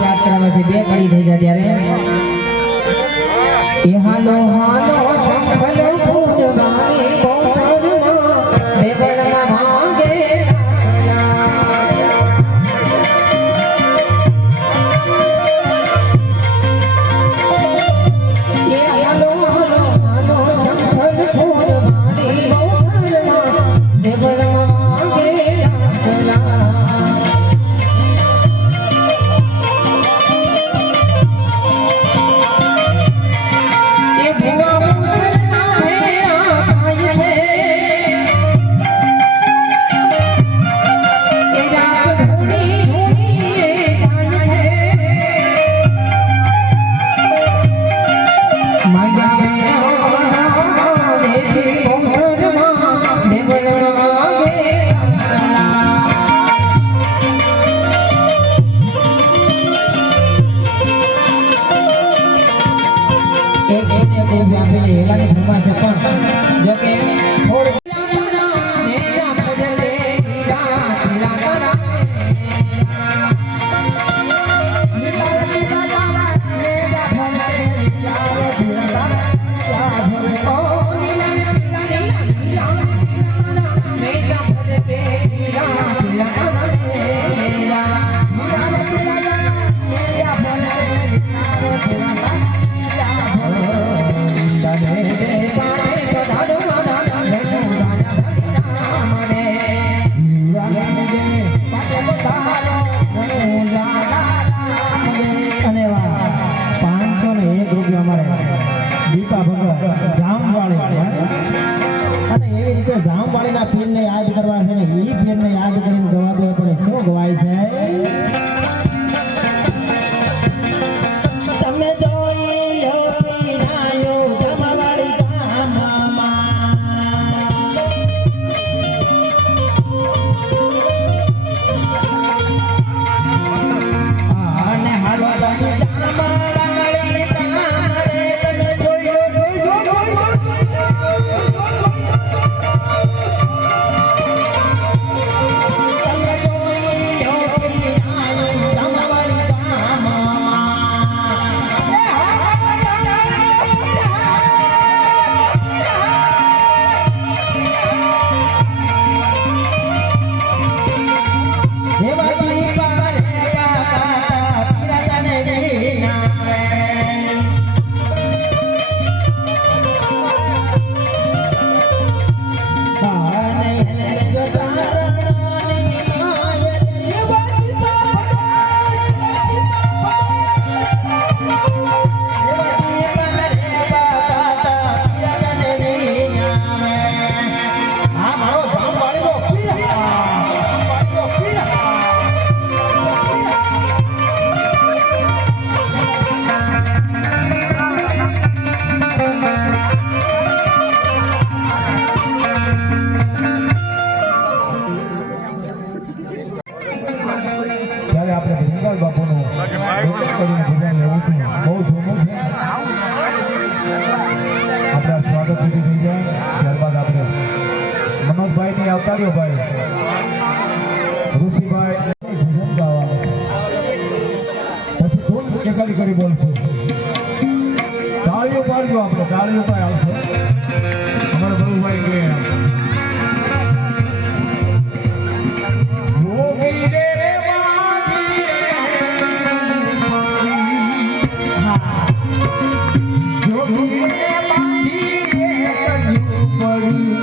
યાદ કરાવવાથી બે ઘડી થઈ જાય ત્યારે એ હાલો હાલો સંભલ ફૂલવાણી પહોંચરમાં બેબળમાં માંગે એ હાલો હાલો હાલો સંભલ ફૂલવાણી પહોંચરમાં બેબળમાં માંગે જામવાળીના પીરને યાદ કરવા છે ને એ પીરને યાદ કરીને ગવાતો પણ શું ગવાય છે તમે જોઈ લો પીરાયો જામવાળી ગામમાં અને હાલો અવતાર્યો ભાઈ ઋષિભાઈ ભજન ગાવાનું પછી ધૂન એકાદી કરી બોલશું તાળીઓ પાડજો આપણે તાળીઓ પાડ આવશે અમારા બરુભાઈ કે યોગી રે માજી હા યોગી રે માજી પડી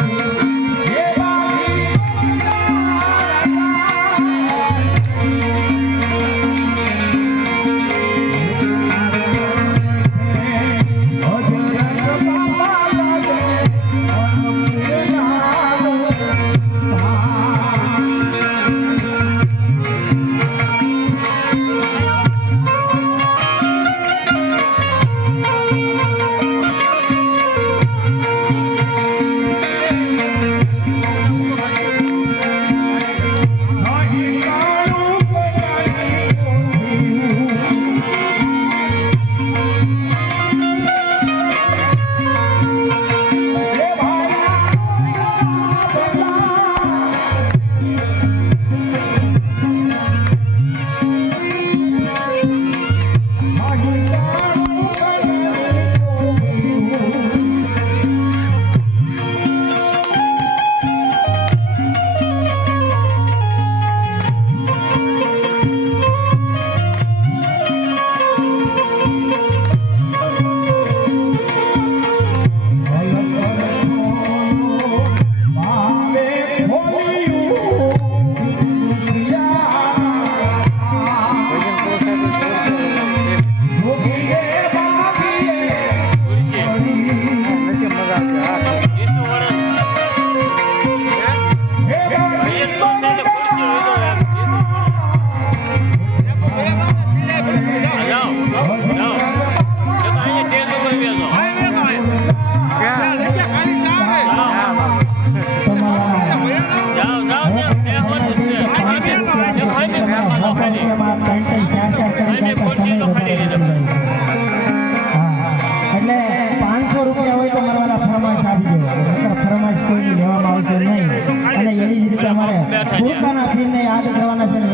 Bye.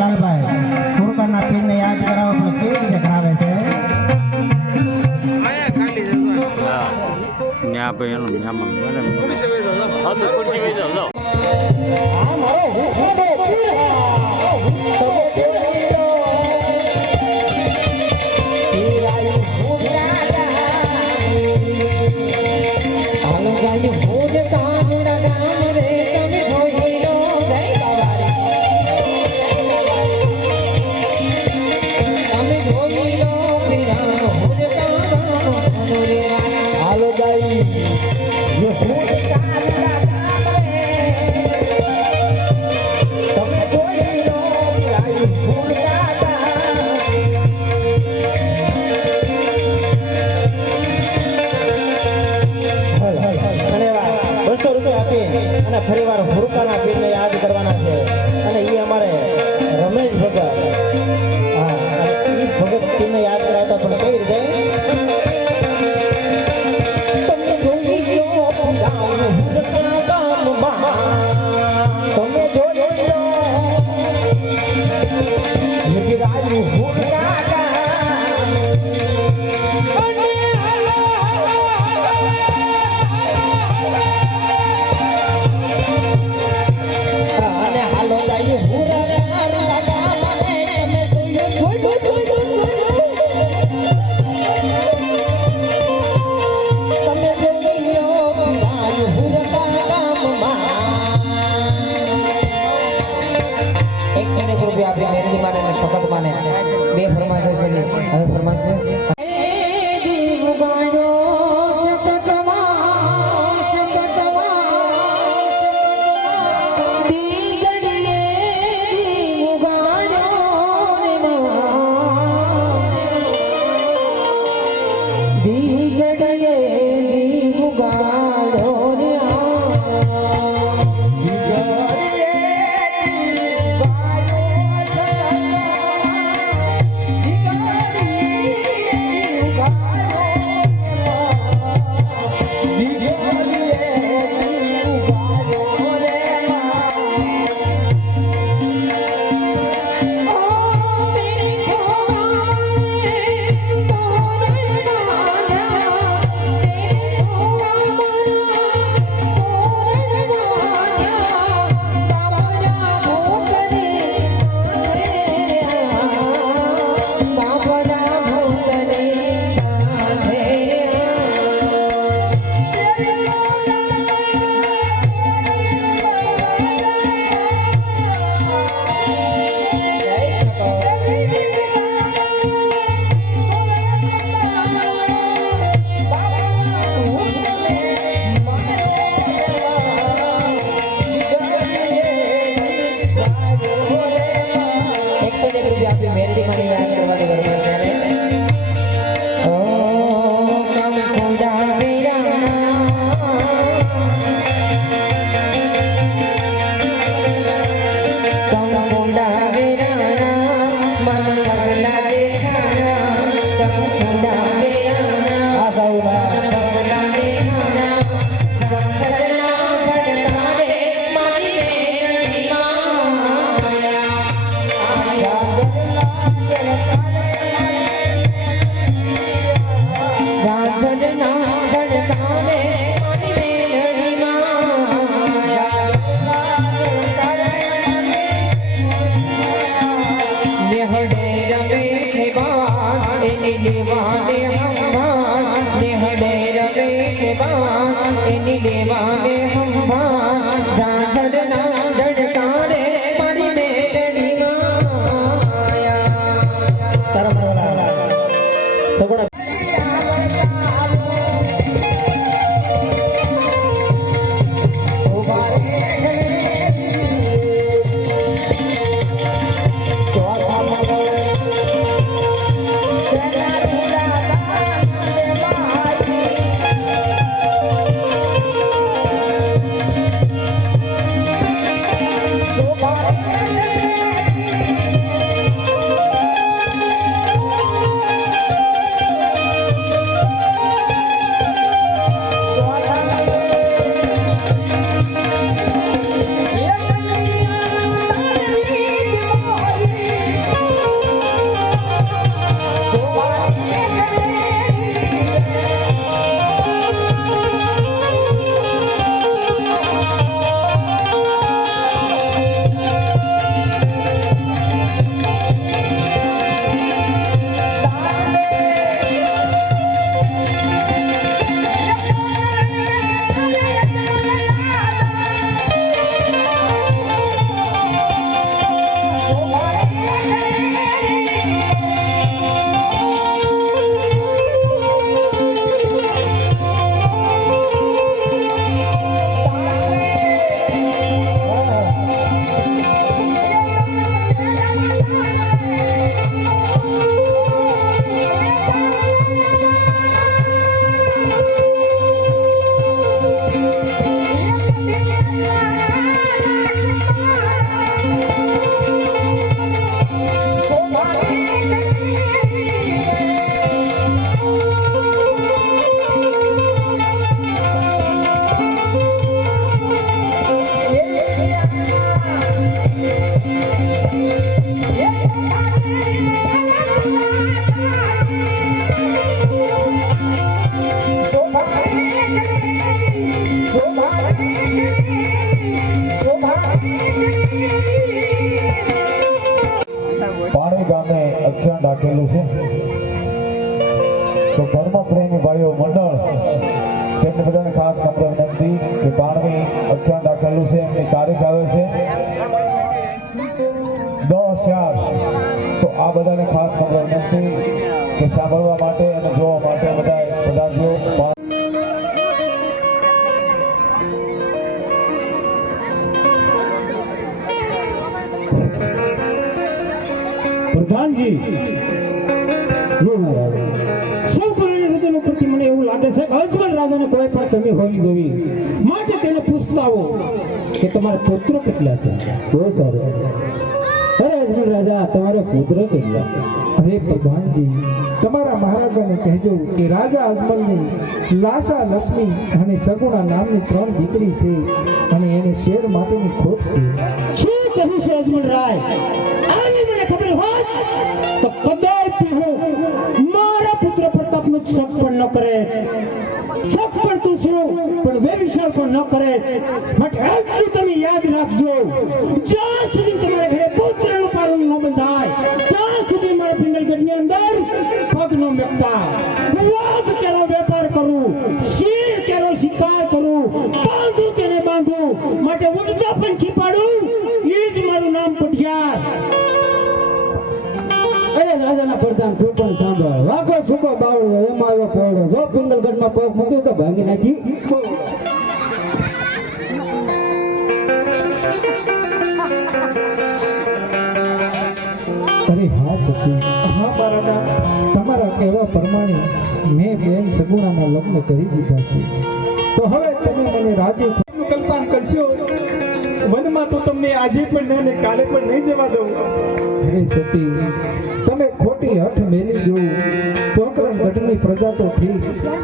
લાલભાઈ ગુરુકારના પીરને યાદ કરાવો પણ કેવી રીતે કરાવે છે હા ન્યા ભાઈ એનું મહેમાન બને હા તો ખુરશી વઈ જાવ લો આ મારો હું પીર તમે દેવડીઓ પીરાયું ભૂરાયા હાલો ગાય ભૂર કામરા ગામ રે તમે જોઈ લો જય તમે જોઈ લો પીરા ભૂર કામ રે હાલો ગાય ये भूत काला काले तुम कोई लोग आई भूल जाता ₹200 આપી અને ફરીવાર ભૂરકાના પીરને યાદ કરવાના છે અને એ અમારે રમેશ ભગત હા એ ભગત પીરને યાદ કરાવતા પણ કઈ રીતે તમે જોઈ લો રાયું અને હાલો ગાયું આપણી મેરડી માને અને શોકત માને બે ફરમાશે છે હવે ફરમાશે Sena પાણી ગામે અખ્યાન રાખેલું છે. તો ધર્મ પ્રેમી ભાઈઓ મંડળ તેમને બધાને ખાસ નમ્ર વિનંતી કે પાણી અખ્યાન રાખેલું છે, એમની તારીખ આવે છે 10/4. તો આ બધાને ખાસ નમ્ર વિનંતી કે સાંભળવા માટે અને જોવા માટે બધા પધારજો. પ્રધાનજી જો મહારાજ સૌ હૃદય પ્રતિ મને એવું લાગે છે કે અજમલ રાજાને કોઈ પણ કમી હોવી જોઈએ, માટે તેને પૂછતા આવો કે તમારા પુત્ર કેટલા છે. બહુ સારું. અરે અજમલ રાજા, તમારા પુત્ર કેટલા? અરે પ્રધાનજી, તમારા મહારાજાને કહેજો કે રાજા અજમલની લાસા લક્ષ્મી અને સગુણા નામની 3 દીકરી છે અને એને શેર માટેની ખોટ છે. શું કહ્યું છે અજમલ રાય? આની મને ખબર હોત તો કદાચ હું મારા પુત્ર પ્રતાપનો શક પણ ન કરે. શક પણ તું શું પણ વેવિશાળ પણ ન કરે. માટે આટલું તમે યાદ રાખજો, જ્યાં સુધી તમારા ઘરે પુત્રનું પારણ ન બંધાય ત્યાં સુધી મારા પિંગલગઢની અંદર પગ ન મેકતા. વાઘ કેરો વેપાર કરું, સિંહ કેરો શિકાર કરું, બાંધું તેને બાંધું. માટે ઉડતા પંખી પાડું, એ જ મારું નામ પઢિયાર. અરે રાજાના પ્રધાન, તું પણ સાંભળ. વાઘો સુકો બાવળો એમાં આવ્યો પોળો, જો પિંગલગઢમાં પગ મૂક્યો તો ભાંગી નાખી. અરે હા સખી, હા બારાના, તમારા કહેવા પ્રમાણે મેં બેન સગુણાના લગ્ન કરી દીધા છે. તો હવે તમે મને રાજી કલ્પાન કરશો. વનમાં તો તમને આજે પણ નહીં ને કાલે પણ નહીં જવા દઉં. હે સતી, તમે ખોટી હઠ મેલી દો. પોકરણ ગઢની પ્રજા તો ઠીક,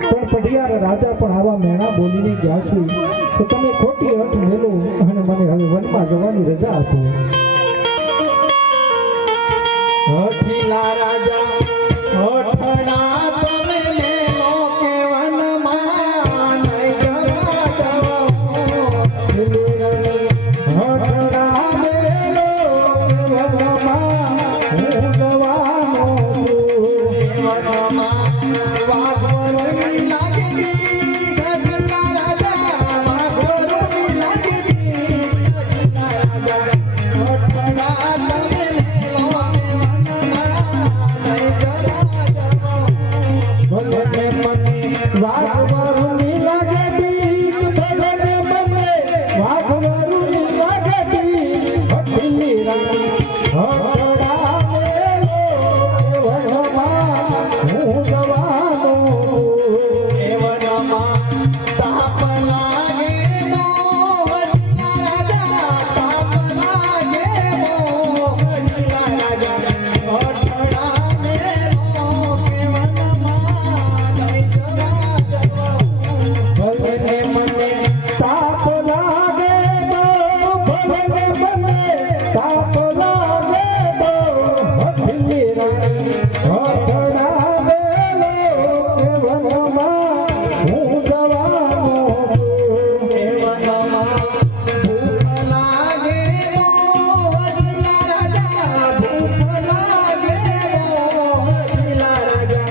પણ પઢિયાર રાજા પણ આવા મેણા બોલીને ગયા છે. તો તમે ખોટી હઠ મેલો અને મને હવે વનમાં જવાની રજા આપો. હઠીલા રાજા હઠણા તમે મેલો કે વનમાં નહીં જવા દઉં. હઠડા મેલો વનમાં હું જવાનો છું. વનમાં વાઘવરની લાગેલી, હઠીલા રાજા વાઘવરની લાગેલી. હઠીલા રાજા હઠણા તમે મેલો કે ભલે મને વાઘવરુની લાગે બીક, ભલે મને વાઘવરુની લાગે બીક. હઠીલી રાણી હઠડા મેલો વનમાં હું જવાનો છું. વનમાં તાપ લાગે નો, હઠીલા રાજા તાપ લાગે નો. હઠીલા રાજા હઠડા મેલો કે વનમાં નહીં જવા દઉં. ભલે મને તાપ લાગે તો, ભલે મને તાપ લાગે તો. હઠીલી રાણી હઠડા મેલો વનમાં હું જવાનો છું. વનમાં ભૂખ લાગે નો, હઠીલા રાજા ભૂખ લાગે નો. હઠીલા રાજા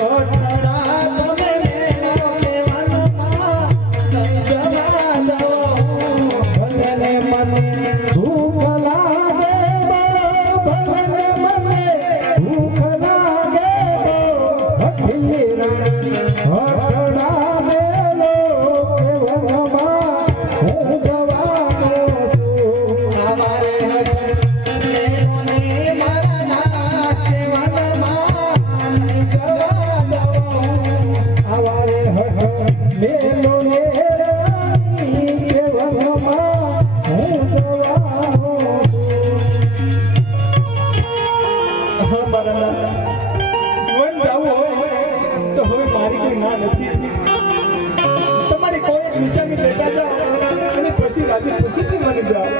હઠડા તમે મેલો કે વનમાં નહીં જવા દઉં. ભલે મને ભૂખ લાગે તો, ભલે મને ભૂખ લાગે તો. હઠીલી રાણી હઠડા મેલો વનમાં હું જવાનો છું. અમારે મેલો ને મારા નાચે વનમાં નહીં જવા દઉં. આવારે હઠ મેલો ને રાણી કે વનમાં હું જવાનો છું. હા બારાના, વન જાવું હોય તો હવે મારી કોઈ ના નથી. તમારી કોઈ એક નિશાની લેતા જાઓ અને પછી રાતે ખુશીથી મને જાઓ.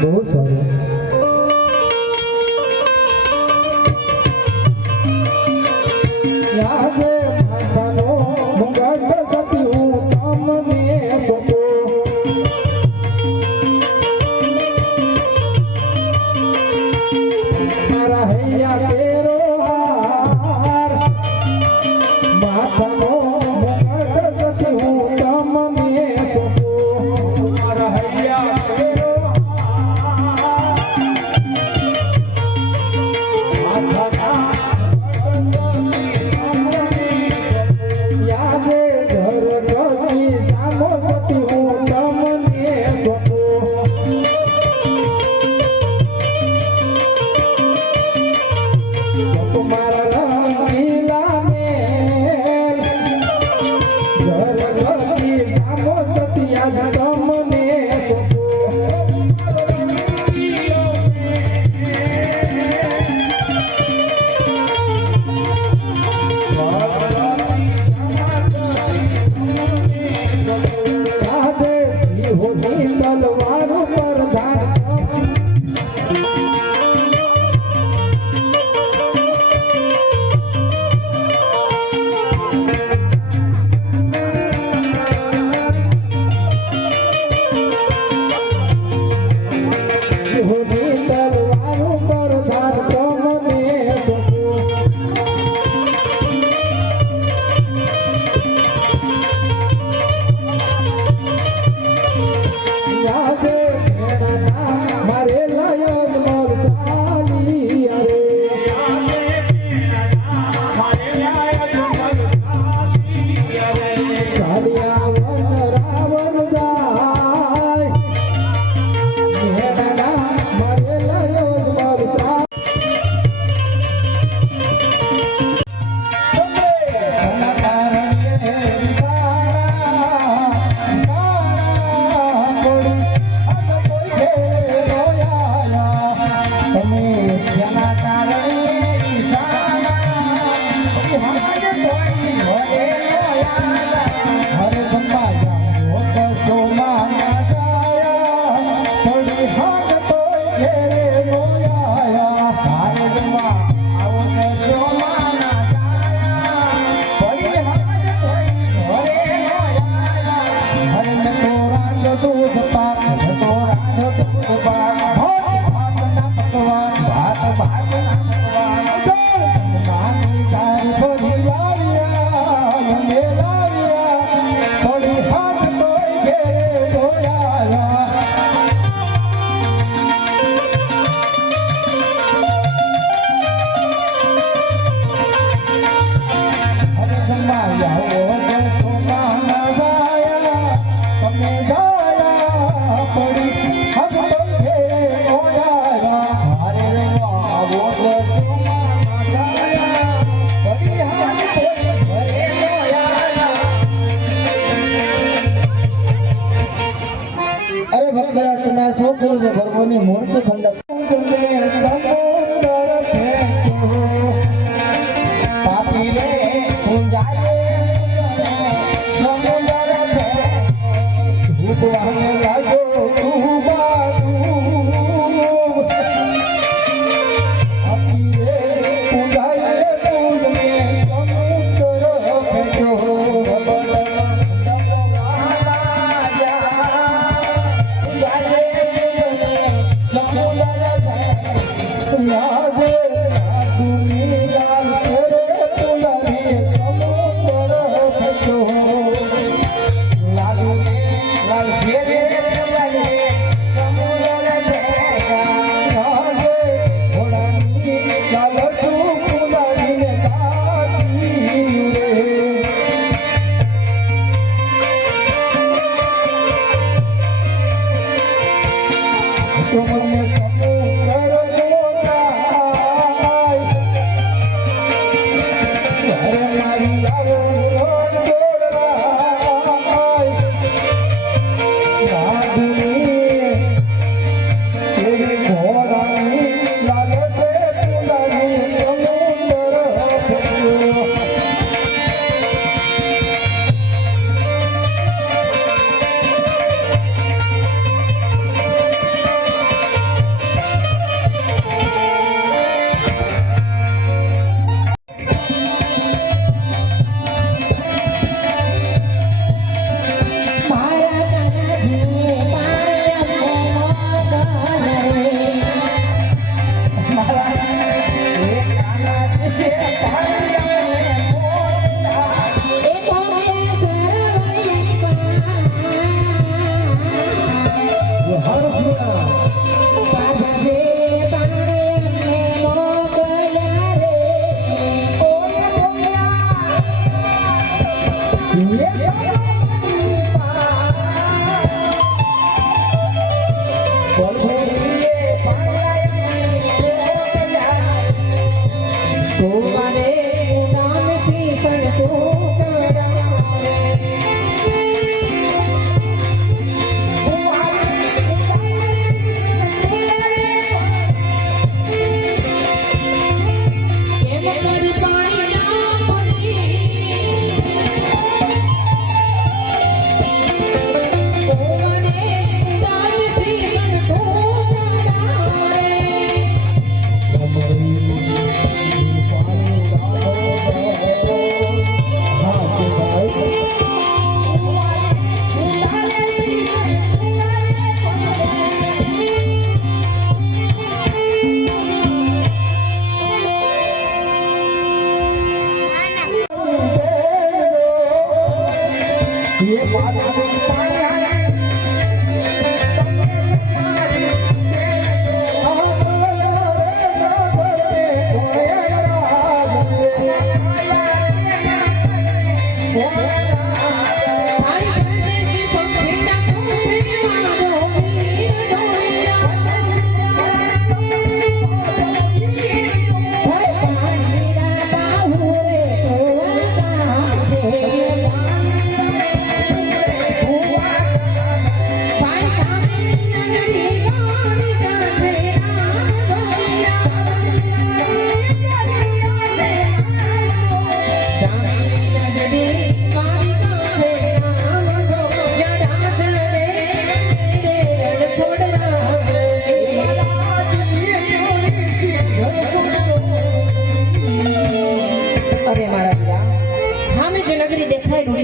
બહુ સારું. યાદે માતાનો મુંગટ સતી હું તમને સોંપો. મારા તમારા રંગીલા મેલ જરગતી જામો સતિયા તમને તલવારો પર ધાર તલવારો પર ધાર તમને યાદે મારે લયન મોર ચાલી અરે ચાલિયા વન રાવણ જાય મારે લયન મોર અરે ભરત તમે શું કરો છો ભગવાનની મૂર્તિ ખંડક પાપી રે પૂંજાય સમુદ્ર ભૂપવાને લાગો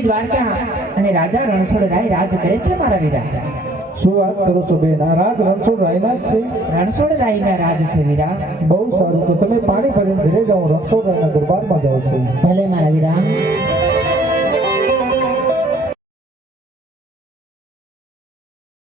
દેવી દ્વારકા અને રાજા રણછોડ રાય રાજ કરે છે મારા વીરા. શું વાત કરો છો બેન? આ રાત રણછોડ રાયના જ છે? રણછોડ રાયના રાજ છે વીરા. બહુ સારું. તો તમે પાણી ભરીને ઘરે જાઓ, રણછોડ રાયના દરબારમાં જાઓ છો. ભલે મારા